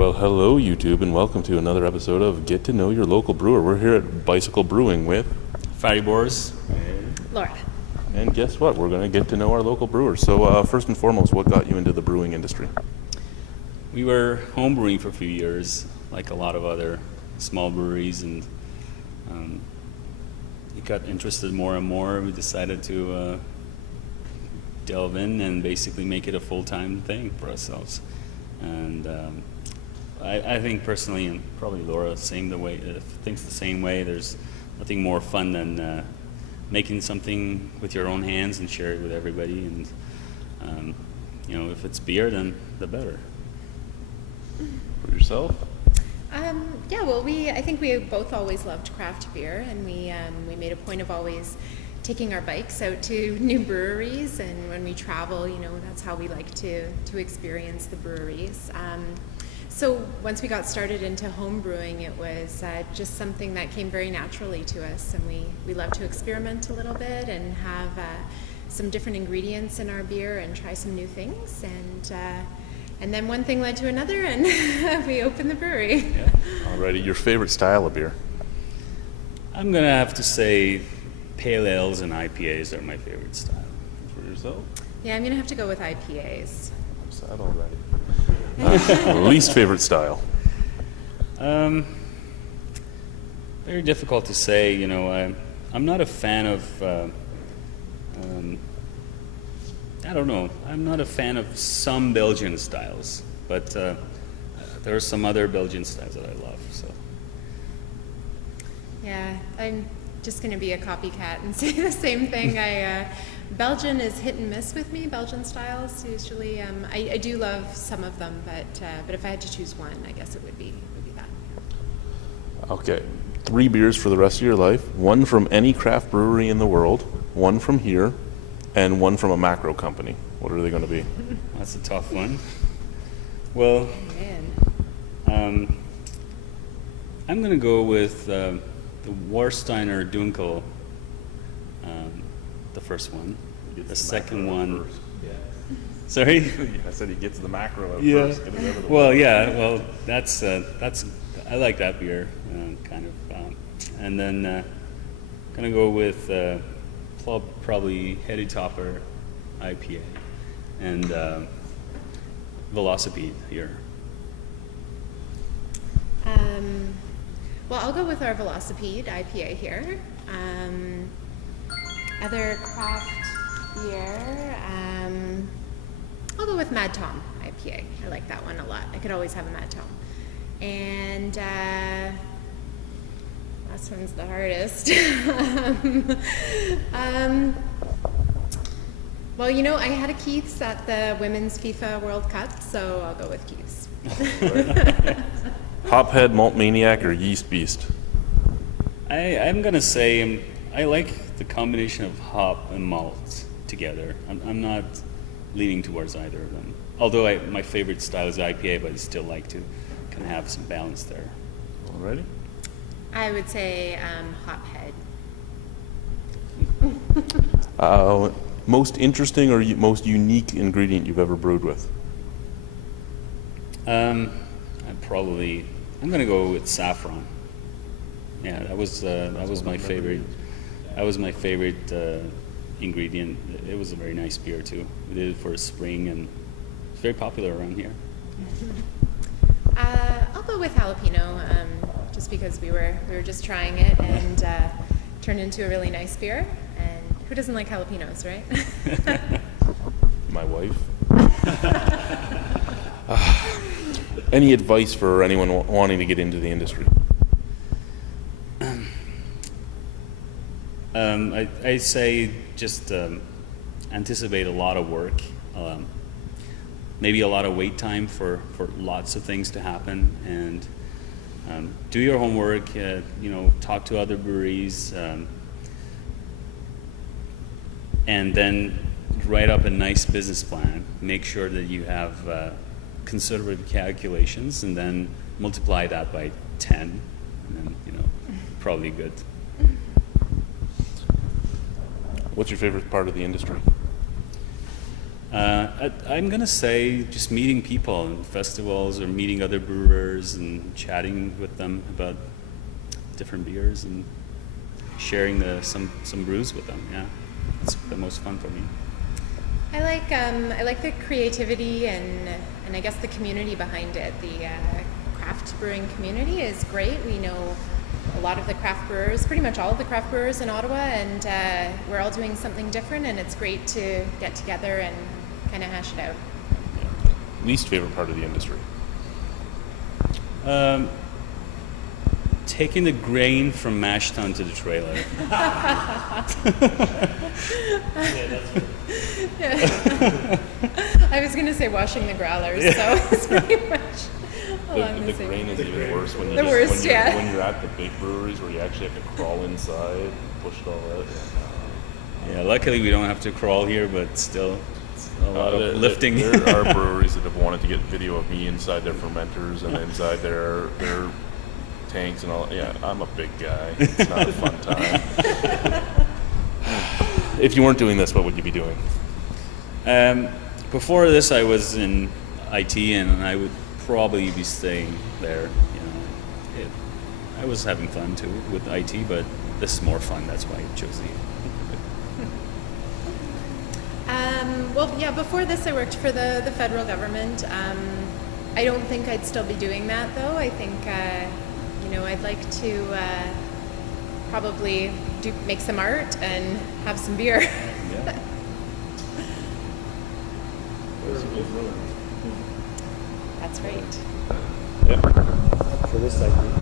Well, hello YouTube, and welcome to another episode of Get to Know Your Local Brewer. We're here at Bicycle Brewing with Fatty Boars. Laura. and guess what? We're going to get to know our local brewers. So first and foremost, what got you into the brewing industry? We were home brewing for a few years, like a lot of other small breweries, and it got interested more and more. We decided to delve in and basically make it a full-time thing for ourselves. And I think personally, and probably Laura thinks the same way. There's nothing more fun than making something with your own hands and share it with everybody. And if it's beer, then the better. For yourself? I think we both always loved craft beer, and we made a point of always taking our bikes out to new breweries, and when we travel, that's how we like to experience the breweries. So once we got started into home brewing, it was just something that came very naturally to us, and we love to experiment a little bit and have some different ingredients in our beer and try some new things, and then one thing led to another, and we opened the brewery. Yeah. Alrighty, your favorite style of beer? I'm gonna have to say pale ales and IPAs are my favorite style. For yourself? Yeah, I'm gonna have to go with IPAs. I'm sad already. Least favorite style? Very difficult to say. I'm not a fan of. I don't know. I'm not a fan of some Belgian styles, but there are some other Belgian styles that I love. So. Yeah, I'm just going to be a copycat and say the same thing. Belgian is hit and miss with me. Belgian styles usually. I do love some of them, but if I had to choose one, I guess it would be that. Okay, 3 beers for the rest of your life. 1 from any craft brewery in the world, 1 from here, and 1 from a macro company. What are they going to be? That's a tough one. Well, Man. I'm going to go with the Warsteiner Dunkel, the first one. The second one. Yeah. Sorry? I said he gets the macro out Yeah. first. Get it out of the Well, way. yeah. Well, that's I like that beer, kind of. And then gonna go with probably Heady Topper IPA and Velocipede here. Well, I'll go with our Velocipede IPA here. Other craft beer, I'll go with Mad Tom IPA. I like that one a lot. I could always have a Mad Tom. And last one's the hardest. Well, I had a Keith's at the Women's FIFA World Cup, so I'll go with Keith's. Hophead, Malt Maniac, or Yeast Beast? I'm gonna say I like the combination of hop and malt together. I'm not leaning towards either of them. Although my favorite style is IPA, but I still like to kind of have some balance there. Alrighty. I would say Hophead. Most interesting or most unique ingredient you've ever brewed with? I'm gonna go with saffron. Yeah, that was my favorite. That was my favorite ingredient. It was a very nice beer too. We did it for spring, and it's very popular around here. I'll go with jalapeno, just because we were just trying it and turned into a really nice beer. And who doesn't like jalapenos, right? My wife. Any advice for anyone wanting to get into the industry? I say just anticipate a lot of work, maybe a lot of wait time for lots of things to happen, and do your homework. Talk to other breweries, and then write up a nice business plan. Make sure that you have conservative calculations, and then multiply that by 10, and then probably good. What's your favorite part of the industry? I'm gonna say just meeting people in festivals or meeting other brewers and chatting with them about different beers and sharing some brews with them. Yeah, it's the most fun for me. I like the creativity and I guess the community behind it. The craft brewing community is great. We know a lot of the craft brewers, pretty much all of the craft brewers in Ottawa, and we're all doing something different, and it's great to get together and kind of hash it out. Least favorite part of the industry? Taking the grain from mash tun to the trailer. I was going to say washing the growlers, so it's pretty much along The the same. grain is even worse when you The worst, when you're, yeah. when you're at the big breweries where you actually have to crawl inside, and push it all out. Yeah, luckily we don't have to crawl here, but still, it's a lot of lifting. There are breweries that have wanted to get video of me inside their fermenters and inside their tanks and all. Yeah, I'm a big guy. It's not a fun time. If you weren't doing this, what would you be doing? Before this, I was in IT, and I would probably be staying there. You know, I was having fun too with IT, but this is more fun. That's why I chose the. Well, yeah, before this I worked for the federal government. I don't think I'd still be doing that though. I think, I'd like to probably make some art and have some beer. Yeah. That's right. Yeah. For this segment.